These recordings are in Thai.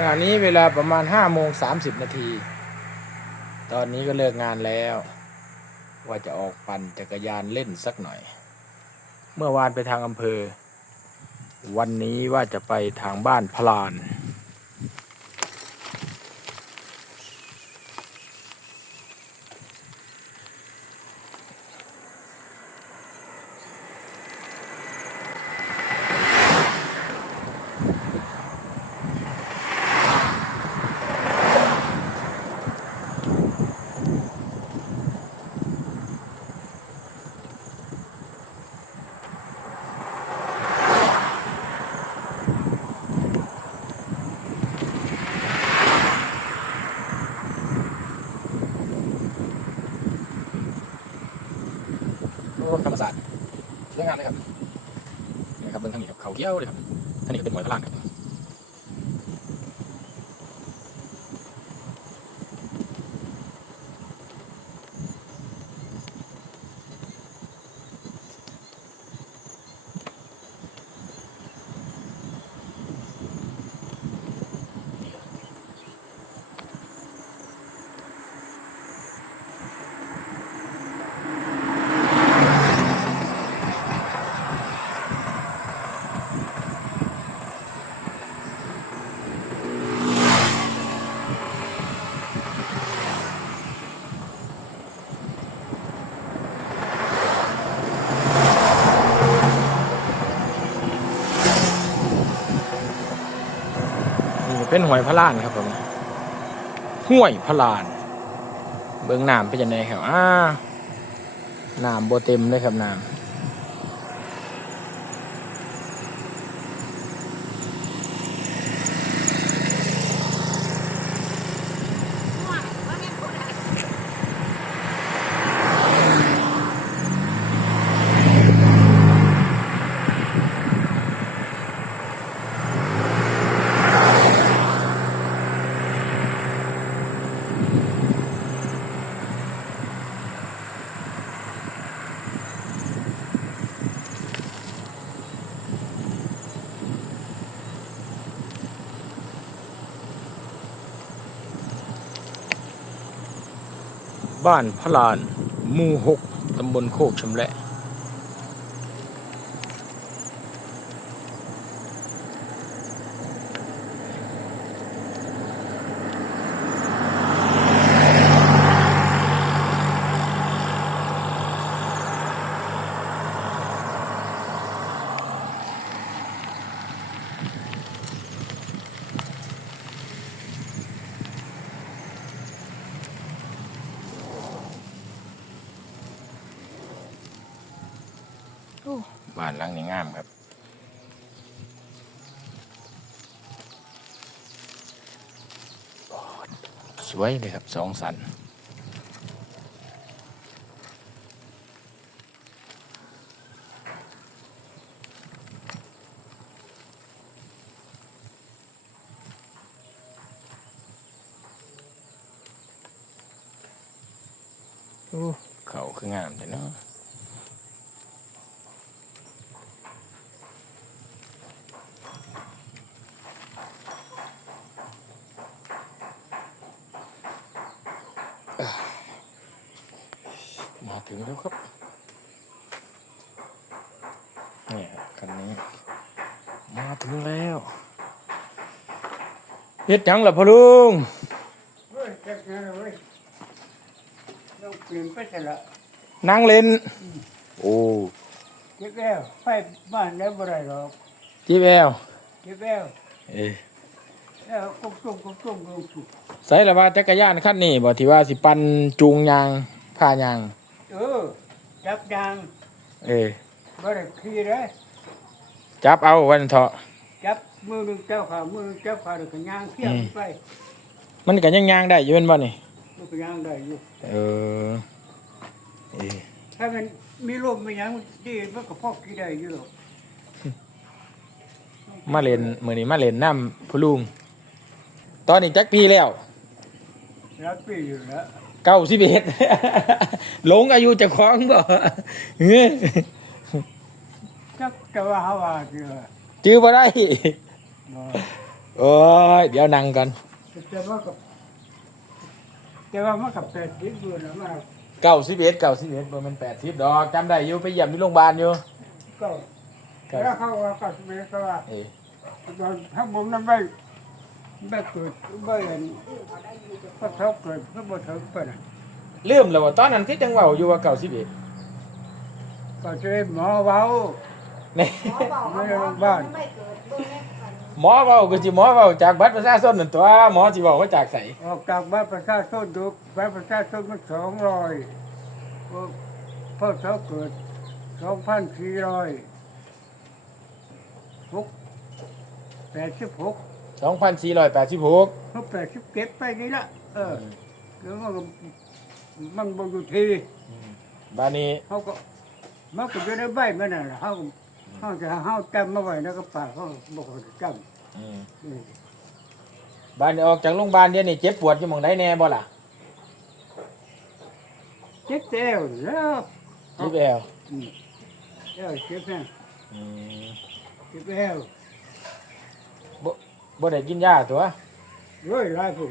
ขณะนี้เวลาประมาณห้าโมงสามสิบนาที ตอนนี้ก็เลิกงานแล้ว ว่าจะออกปั่นจักรยานเล่นสักหน่อย เมื่อวานไปทางอำเภอ วันนี้ว่าจะไปทางบ้านพลาน ศาสตร์สวยงามเลยครับนะครับเบื้องทางนี้ครับเขาเกี้ยวเลยครับท่างนี้ก็เป็นหมวยพลางครับนี่ เป็นหวยพลานครับผมห้วยพลาน เบื้องน้ำเป็นยังไงครับอ่าน้ำโบเต็มเลยครับน้ำ บ้านพลาน หมู่หกตำบลโคกชำแหละ บ้านหลังนี้งามครับ สวยเลยครับสองสัน โอ้เขาคืองามแต่เนาะ มาถึงแล้วครับนี่ครับคันนี้ มาถึงแล้วเฮ็ดหยังล่ะพ่อลุงเฮ้ยเจ็บนะเว้ยต้องเปลี่ยนไปแต่ละนั่งเล่น โอ้เจ็บแล้วไฟบ้านแล้วบ่ได้หรอกจีแววเจ็บแล้วเอ้ยแล้วกุ๊กตุ้มกุ๊กตุ้มกุ๊กตุ้มใส่ละว่าจักรยานคันนี้บ่ที่ว่าสิปั่นจูงยางพายาง เออจับยางเอ้ยบ่ได้ขี่เลย จับเอาวันเถาะจับมือหนึงเจ้าขามือหนึงเจ้าขาแล้วก็ยางเที่ยงไปมันก็ยังยางได้อยู่แม่นบ่นี่มันก็ยางได้อยู่เออเอ้ยถ้ามันมีลมมีหยังดีมันก็พอขี่ได้อยู่หรอกมาเล่นมื้อนี้มาเล่นน้ำพ่อลุงตอนนี้จักปีแล้วรับปีอยู่แล้วเก้าสิบเอ็ดหลงอายุเจะคล้าของบ่เฮ้ย จักจะว่าหาว่าคือว่าจื้อบ่ได้ บ่โอ้ย เดี๋ยวนั่งกันแต่ว่ากับแต่ว่ามันกับแปดสิบอยู่นะมาเก้าสิบเอ็ดเก้าสิบเอ็ดมันแปดสิบดอกจำได้อยู่ไปเยี่ยมที่โรงพยาบาลอยู่ก็เก้าแล้วเขาว่ากับเมย์ก็ว่า เอ้ยตอนถ้าผมนั้นไม่ไม่เกิดไม่เห็นก็เท่าเกิดก็บ่ถึงไปนะลืมแล้วว่าตอนนั้นคือจังเว่าอยู่ว่าเก้าสิบเอ็ดก็จะให้หมอเว้า นี่หมอบอกว่าหมอบอกไม่เกิดเบื้องแรกก่อนหมอเว้าก็สิหมอเว้าจากบัตรประชาชนนั่นตัวหมอสิบอกว่าจากไสออกจากบ้านประชาชนดูบ้านประชาชนมันสองร้อยพ่อเท่าเกิดสองพันสี่ร้อยหกแปดสิบหกสองพันสี่ร้อยแปดสิบหกเขาแปดสิบเก็บไปนี่ละเออแล้วมันก็มันบอยู่ทีบ้านนี้เขาก็มันก็อยู่ในใบมันน่ะเขาก็ เขาจะเขาจำมาไว้แล้วก็ป่ากเขาบอกว่าจอืมำอืมบ้านนี้ออกจากโรงพยาบาลเดี๋ยวนี้เจ็บปวดอยู่หมองใดแน่บ่ล่ะเจ็บแอวแล้วเจ็บแอวอืมแอวเจ็บแอวอืมเจ็บแอวบ่บ่ได้กินยาตัว ร้อยหลายผู้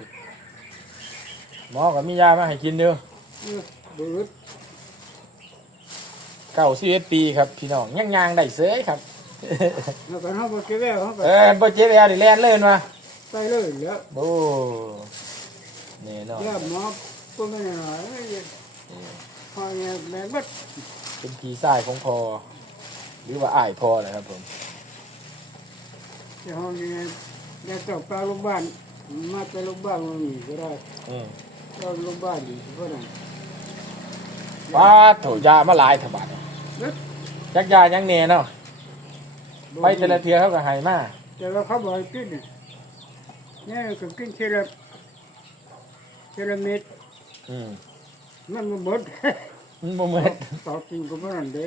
หมอก็มียามาให้กินเด้อเออบืด เก้าสิบเอ็ดปีครับพี่น้องยังยางได้เสยครับแล้วก็เขาบอกเจ็บแอวเขาก็เออบ่เจ็บแอวนี่แล่นเลยมาไปเลยแล้วโอ้แน่นอนแล้วหมอก็ไม่ได้หน่อยพอเนี่ยแม่บัดเป็นพี่ชายของพอหรือว่าอ้ายพอนะครับผมที่ห้องนี้แล้วก็ไปโรงพยาบาลมาไปโรงพยาบาลมันมีก็ได้อืมก็โรงพยาบาลดีก็ได้ป้าโถยามาหลายถบาดเนี่ยเอ๊ะ จักยายังแน่เนาะไปแต่ละเทือเขาก็ให้มาแต่ว่าเขาบอกให้กินเนี่ยเนี่ยก็กินเชลาเชลาเม็ดอืมมันมาหมด มันบ่เหมือนต่อจริงก็ไม่นั่นเด้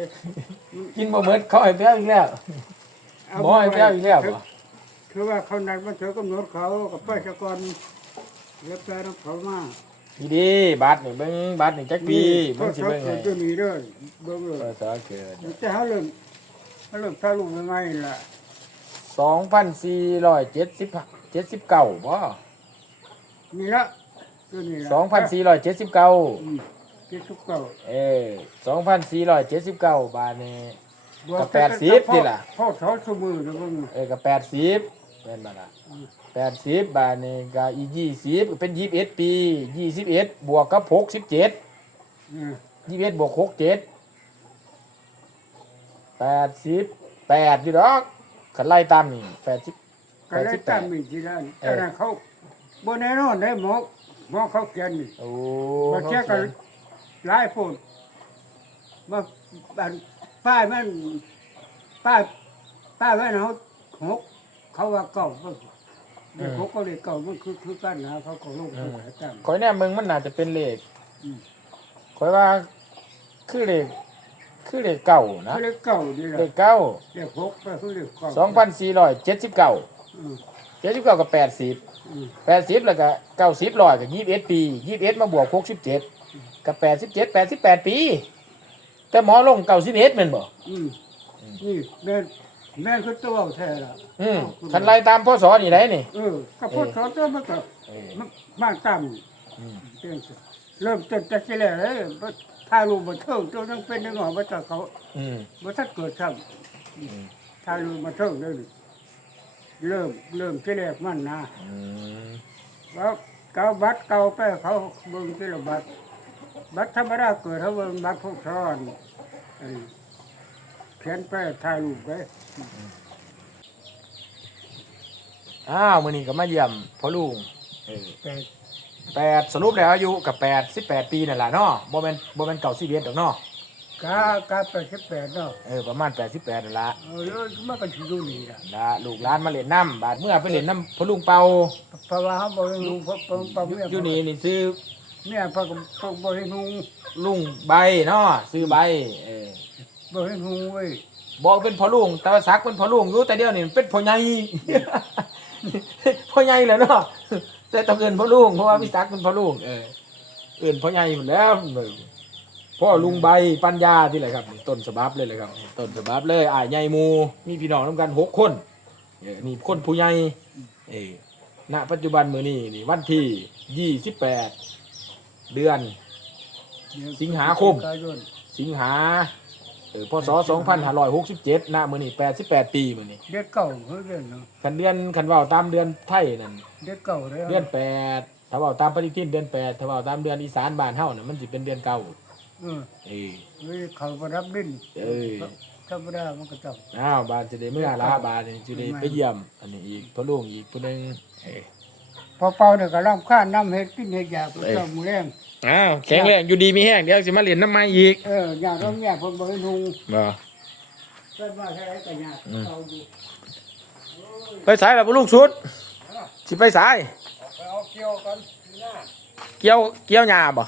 กินบ่เหมือนเขาให้แป้วอีกแล้วหมอให้แป้วอีกแล้วบ่คือว่าเขานัดมาเถอะกำหนดเขากับป้าชกรแล้วแต่น้ำเขามา ดีดีๆบัตรนี่เบิ่งบัตรนี่จักปีเขาเบิ่งสิเขาเบิ่งเกิให้ดตัวนี้เด้อเบิ่งเลยภาษาเกิดแต่เขาเริ่มเขาเริ่มทะลุใหม่ๆล่ะ2,470 79บ่นี่ละตัวนี้ละ2,479อืมเจ็ดสิบเก้าเออ2,479บาทนี่ก็แปดสิบนี่ล่ะพ่อสอนสมือนะเบิ่งเออก็80แม่นบ่ล่ะ 80บาทนี่ก็อีก20เป็น21ปี21บวกกับ67อืมยี่สิบเอ็ดบวกหกเจ็ดแปดสิบแปดอยู่ดอกขันไล่ตามนี่แปดสิบก็เลยตามมีทีละแต่นั้นเขาบ่แน่นอนได้หมอหมอเขาเขียนนี่ โอ้บางเที่ยก็หลายพูดมาอันป้ายมันป้ายป้ายไว้นะเขาหกเขาว่าเก่ามัน เด็กหกก็เลยเก่ามันคือคือกันนะเขาก็ลงไปหาตามคอยแน่มึงมันน่าจะเป็นเลขอืมคอยว่าคือเลขคือเลขเก่านะเขาเลยเก่านี่แหละเลขเก้าเด็กหกไปเขาเลยเก่าสองพันสี่ร้อยเจ็ดสิบเก้าอืมเจ็ดสิบเก้ากับแปดสิบอืมแปดสิบแล้วก็เก้าสิบร้อยกับยี่สิบเอ็ดปียี่สิบเอ็ดมาบวกหกสิบเจ็ดกับแปดสิบเจ็ดแปดสิบแปดปี แต่หมอลงเก้าสิบเอ็ดแมันบ่อืมนี่แม่น แม่นคือตัวแท้ละอืมขันไล่ตามพ่อสอนี่ได้นี่ เออก็พูดสอนตัวมันก็เออ มันมาตามอืมเรื่องสิเริ่มต้นจากที่แรกเลยบ่ถ้ารู้บ่เทิงตัวต้องเป็นยังไงบ่ถ้าเขาอืม บ่ถ้าเกิดซ้ำอืม ถ้ารู้มาเทิงเลยเริ่มเริ่มที่แรกมันนะ อืมแล้วเก่าบัตรเก่าไปเขาเบิ่งที่ละบัตรบัตรธรรมดาเกิดเขาเบิ่งบัตรพวกซ้อนเออ เขียนไปถ่ายรูปไปอ้าวมื้อนี้ก็มาเยี่ยมพ่อลุงเออแต่แปดสรุปแล้วอายุกับแปดสิบแปดปีนั่นแหละเนาะบ่แม่นบ่แม่นเก่าสิบเอ็ดดอกเนาะกากาไปสิบแปดเนาะเออประมาณแปดสิบแปดนั่นละเออแล้วมันก็สิอยู่นี่ล่ะละลูกหลานมาเล่นน้ำบาดเมื่อไปเล่นน้ำพ่อลุงเป่าเพราะว่าเขาบ่ให้รู้เพราะเพราะเพราะอยู่เมียอยู่นี่นี่ซื้อเมียเพราะเพราะบ่ให้รู้ลุงใบเนาะซื้อใบเออ บ่ให้รู้เว้ยบอกเป็นพ่อลุงแต่ว่าซักเป็นพ่อลุงอยู่แต่เดียวนี่เป็นพ่อใหญ่ พ่อใหญ่แหล้วเนาะแต่ต้องเอิ้นพ่อลุงเพราะว่าพี่ซักเป็นพ่อลุงเออเอิ้นพ่อใหญ่หมดแล้วพ่อลุงใบปัญญาที่ไหนครับนี่ต้นฉบับเลยเลยครับต้นฉบับเลยอ้ายใหญ่หมูมีพี่น้องนํกันหกคนเออนี่คนผู้ใหญ่เอเออณปัจจุบันมือนี้นี่วันที่ยี่สิบแปดเดือน สิงหาคมพฤศจิกายนสิงหา เออพศสองพันห้าร้อยหกสิบเจ็ดณมือนี้แปดสิบแปดปีมือนี้เด็กเก่าเพิ่นเรียนเนาะคันเดือนคันเว่าตามเดือนไทยนั่นเด็กเก่าเลยเดือนแปดถ้าเว่าตามปฏิทินเดือนแปดถ้าเว่าตามเดือนอีสานบ้านเฮาน่ะมันสิเป็นเดือนเก่าเออเออเว้ยเขาประรับดินเออธรรมดามันก็ต้องอ้าวบานจะได้เมื่อลาบานนี่จะได้ไปเยี่ยมอันนี้อีกพ่อลุงอีกผู้หนึงเออ พอเป่าเนี่ยก็ร่ำข้านน้ำเฮ็ดกินเฮ็ดยาเพิ่นต้องมือแรงอ้าวแข็งแรงอยู่ดีมีแห้งเดี๋ยวสิมาเรียนน้ำไม้อีกเอออย่างร้องยาเพิ่นบ่ให้นุงบ่เพิ่นว่าใช้ก็ยากเอาอยู่ไปสายแล้วพ่อลุงสุดสิไปสายไปเอาเกี่ยวกันหน้าเกี่ยวเกี่ยวหญ้าบ่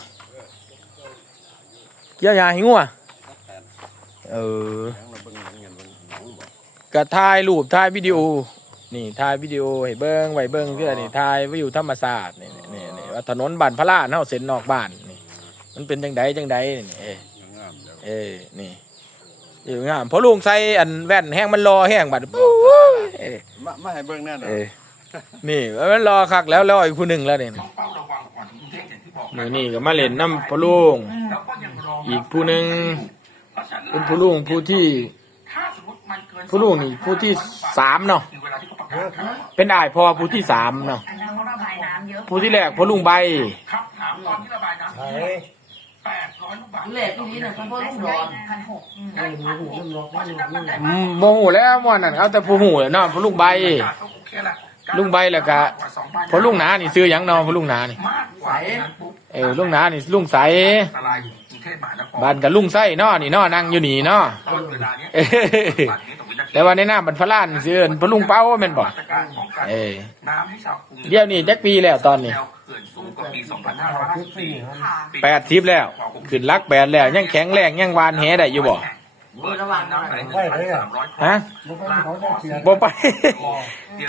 เกี่ยวหญ้าให้งัวเออก็ถ่ายรูปถ่ายวิดีโอ นี่ถ่ายวิดีโอให้เบิ้งไว้เบิ้งคืออันนี้ถ่ายวิวธรรมศาสตร์นี่นี่นี่ว่าถนนบ้านพระลานเฮาเส้นนอกบ้านนี่ มันเป็นจังใดจังใดนี่เอ้เอ้นี่อยู่งามเพราะลุงใส่อันแว่นแห้งมันรอแห้งบัดโอ้ยเอ้มามาให้เบิ่งแน่นอนเอ้นี่มันรอคักแล้วรออีกผู้หนึ่งแล้วเนี่ยมือนี่ก็มาเล่นน้ำพะลุงอีกผู้หนึ่งเป็นผู้ลุงผู้ที่ผู้ลุงนี่ผู้ที่สามเนาะ เป็นอายพอผู้ที่สามเนาะผู้ที่แรกพ่อลุงใบเหล็กที่นี้นะเขาพ่อลุงดอนพันหกอืมอืมโมโหแล้วม่วนนั่นเอาแต่ผู้หูแหล้วเนาะพ่อลุงใบลุงใบแล้วก็พ่อลุงหนานี่ซื้อหยังเนาะพ่อลุงหนานี่ใสเออลุงหนานี่ลุงใสบ้านกับลุงไส้เนาะนี่เนาะนั่งอยู่นี่เนาะเอ้ย แต่ว่าในหน้าบันพลานซื้อพ่อลุงเป้าแม่นบ่เออเดี๋ยวนี้จักปีแล้วตอนนี้ค่ะแปดสิบแล้ว ขึ้นลักแปดแล้ว ยังแข็งแรงยังวานแหได้อยู่บ่มือระวังหน่อยไว้เลยอะฮะบ่ไปเขาได้เสียบ่ไป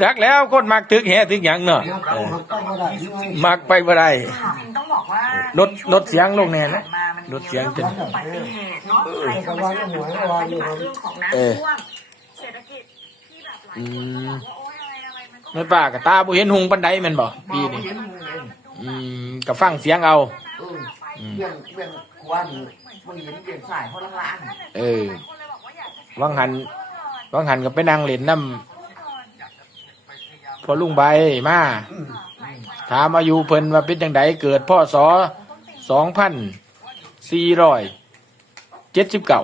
จักแล้วคนมักตึกแหตึกหยังเนาะเออต้องบ่ได้ที่ไว้มักไปบ่ได้จริงๆต้องบอกว่าลดลดเสียงลงแน่นะมามันลดเสียงจนอุบัติเหตุเนาะภัยธรรมชาติเรื่องขอ ศรษฐกิจที่แบบหลายคนก็บอกว่าโอ๊ยอะไรอะไรมันก็แม่ป้ากับตาบ่เห็นหุงปานใดแม่นบ่ปีนี้เห็นมึงเองอืมก็ฟังเสียงเอา เออเบี่ยงเบี่ยงกวนมึงเห็นเบี่ยงสายเพราะล่างเออ วังหันวังหันก็ไปนั่งเล่นน้ำพอลุงใบมาถามอายุเพิ่นว่าเป็นจังไดเกิดพ่อสอสองพันสี่ร้อยเจ็ดสิบเก้า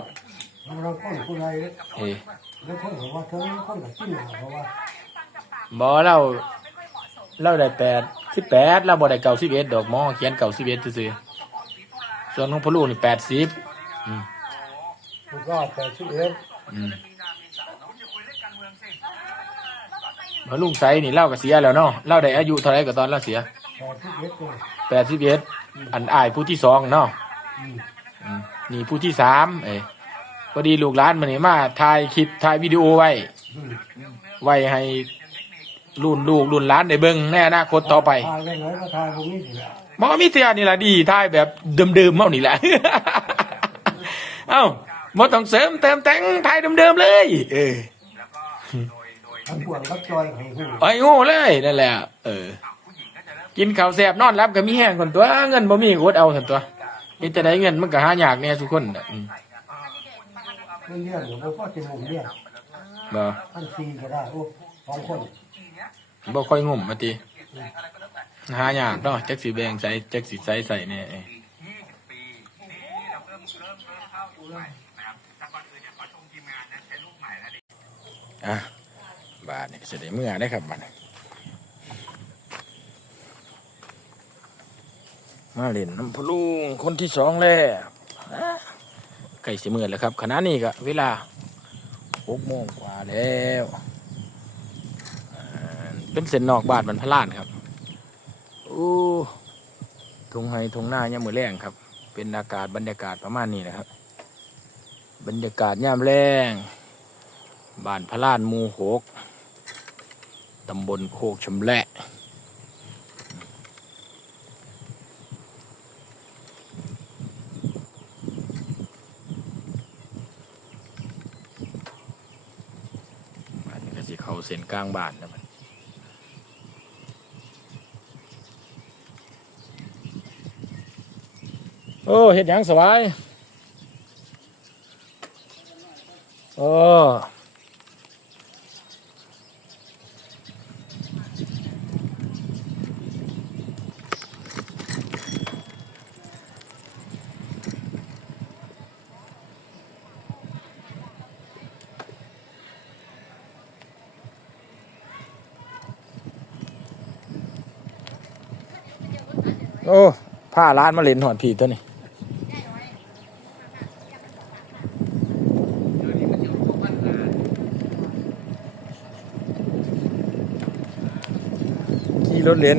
เราคนผู้ใดเอ้ย แล้วคนก็ว่าเธอคนก็กินหาเพราะว่าบอเราเราได้แปดสิบแปดเราบ่ได้เก้าสิบเอ็ดดอกหมอเขียนเก้าสิบเอ็ดซื่อๆส่วนของพอลุงนี่แปดสิบอืมมันก็แต่ชื่อเอ็ดอืมพอลุงไซนี่เล่าก็เสียแล้วเนาะเล่าได้อายุเท่าไหรก็ตอนเราเสียแต่ชื่อเอ็ดเลยแปดสิบเอ็ดอันอายผู้ที่สองเนาะอืมอืมนี่ผู้ที่สามเอ้ย พอดีลูกหลานมันนี่มาถ่ายคลิปถ่ายวิดีโอไว้อืมไว้ให้รุ่นลูกรุ่นหลานได้เบิ่งในอนาคตต่อไปทายได้ไหนก็ทายผมนี่สิละหมอมีเสียนี่แหละดีถ่ายแบบเดิมๆเมานี่แหละ เอ้าบ่ต้องเสริมเติมแต่งถ่ายเดิมๆเลย เออทั้งปวงรับจอยของหูไอ้โง่เลยนั่นแหละ เออ กินข้าวแซ่บนอนรับก็มีแห้งคนตัว เงินบ่มีก็อดเอาซั่นตัวเฮ็ดจะได้เงินมันก็หายากแน่ทุกคนน่ะอืม เรื่องเลี้ยงหรือว่าพ่อจะหนุ่มเลี้ยงบ่พันสี่ก็ได้โอ้สองคนบ่ค่อยงุ่มมาติหายากเนาะจักสิแบ่งใส่จักสิใส่ใส่แน่เอ้ยอะบาทนี่สิได้เมื่อได้ครับบัดนี้มาเล่นน้ำพะลุงคนที่สองแล้ว อะใกล้สิมื่อแล้วครับขณะนี้ก็เวลาหกโมงกว่าแล้วเป็นเส้นนอกบ้านบรรพลานครับโอ้ทงไฮทงหน้าย่ามมือแรงครับ เป็นอากาศบรรยากาศประมาณนี้นะครับ บรรยากาศย่ามแรงบ้านพระลานมูหกตำบลโคกชำแหละ กลางบาทนะมันโอ้เห็ดยังสบายโอ้ โอ้ผ้าร้านมาเล่นหอดผีตัวนี้ขี่รถเล่น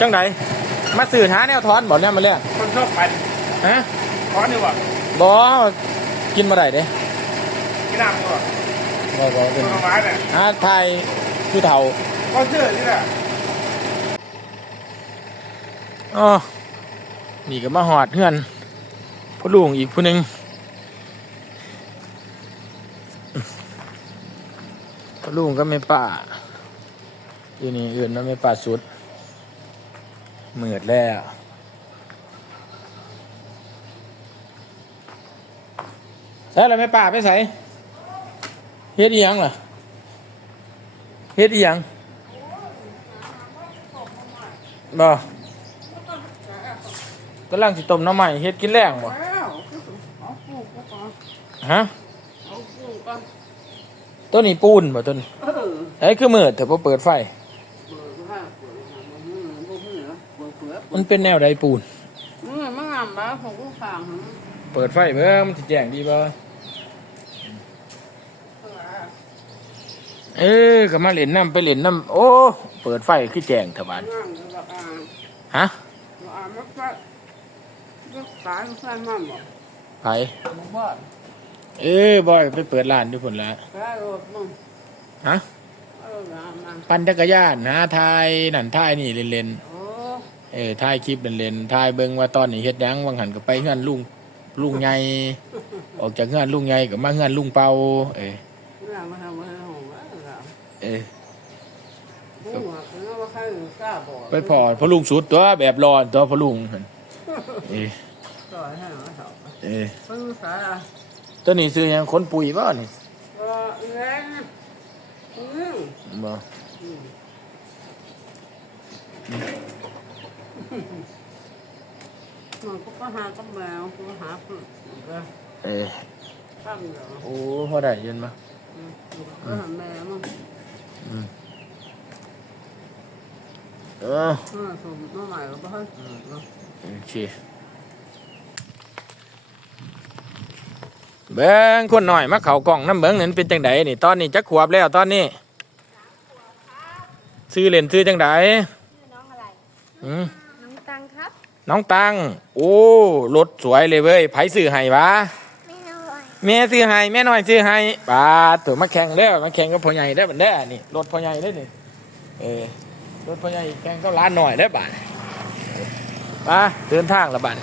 จังได มาสื่อหาแนวทอนบอกเนี่ยมาเลยคนชอบปั่นฮะคอนดีกว่าบอกินมาได้เด้กินน้ำดีกว่าบอบอต้เป็นนไม้เนี่ยหาไทยผู้เฒ่าก็เชื่อนี่แหละอ๋อนี่ก็มาหอดเพื่อนพ่อลุงอีกผู้หนึ่งพ่อลุงก็ไม่ป่าอยู่นี่อื่นแล้วไม่ป่าสุด เหมือดแล้วใส่อะไรไม่ป่าไปใส่เฮ็ดอีหยังล่ะเฮ็ดอีหยังบ่กำลังสิต้มน้ำใหม่เฮ็ดกินแรงบ่ฮะต้นนี้ปูนบ่ต้นไอ้ยคือมืดแต่พอเปิดไฟ มันเป็นแนวใดปูน มึงอะมึงอะบ้าของกูฟังเปิดไฟเบิ่งมันสิแจ้งดีบ่เออก็มาเล่นน้ำไปเล่นน้ำโอ้ เปิดไฟคือแจ้งเถอะบาดนั่งอยู่แบบอ่านฮะอ่านไม่ค่อยก็ตายไม่ค่อยมั่งบอกไผมึงบ้าเออบอยไปเปิดร้านด้วยพุ่นละแค่รถมึงฮะเออมาปั่นจักรยานหาทายนั่นทายนี่เล่นโอ้ๆ เออทายคลิปเล่นๆทายเบิ่งว่าตอนนี้เฮ็ดหยังวังหันก็ไปเฮือนลุงลุงใหญ่ออกจากเฮือนลุงใหญ่ก็มาเฮือนลุงเปาเออหลังมาทำมาหงว่าหลังเออหัวคือว่าใครกล้าบอกไปพอพอลุงสุดตัวแบบรอนตัวพอลุงหั่นเออต่อให้หมาสอบเออเพิ่งสาตัวนี้ซื้อหยังคนปุ๋ยบ่นี่ก็แรงอืมบ่ มันก็หากับแมวก็หาฝึกก็เออตั้งเดี๋ยวโอ้พอได้ยินบ่ก็หาแมวมั้งเออเออสูบมาใหม่ก็ไม่ให้สูบเนาะโอเคเบิ่งคนหน่อยมาเข้ากล่องน้ำเบิ่งนั่นเป็นจังไดนี่ตอนนี้จักขวบแล้วตอนนี้ซื้อเล่นซื้อจังไดน้องอะไร อืมน้องตังครับ น้องตัง โอ้รถสวยเลยเว้ยไผซื้อให้วะไม่น้อยแม่ซื้อให้แม่น้อยซื้อให้ปาดตัวมาแข่งเด้อมาแข่งกับพ่อใหญ่ได้อบัดเด้อนี่รถพ่อใหญ่ได้อนี่เออรถพ่อใหญ่แข่งกับร้านหน่อยได้อบาดไปเดินทางละบาด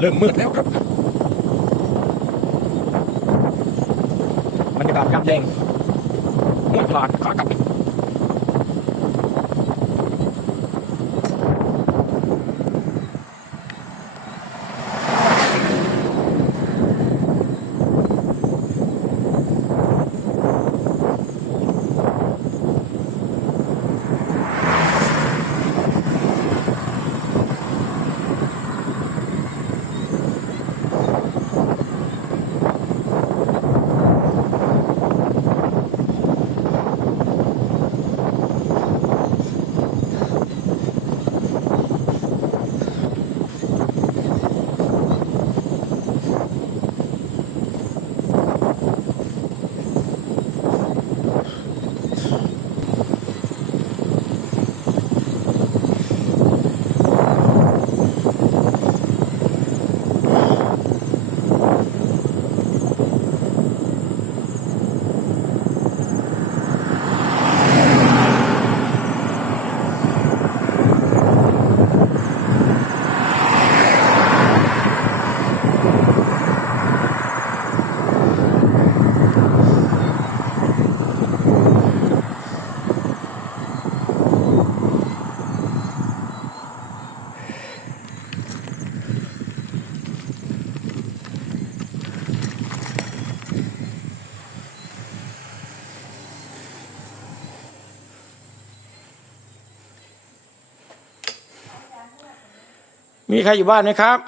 เริ่มมืดแล้วครับบรรยากาศกำแดงม่วนพลานขากลับ มีใครอยู่บ้านไหมครับ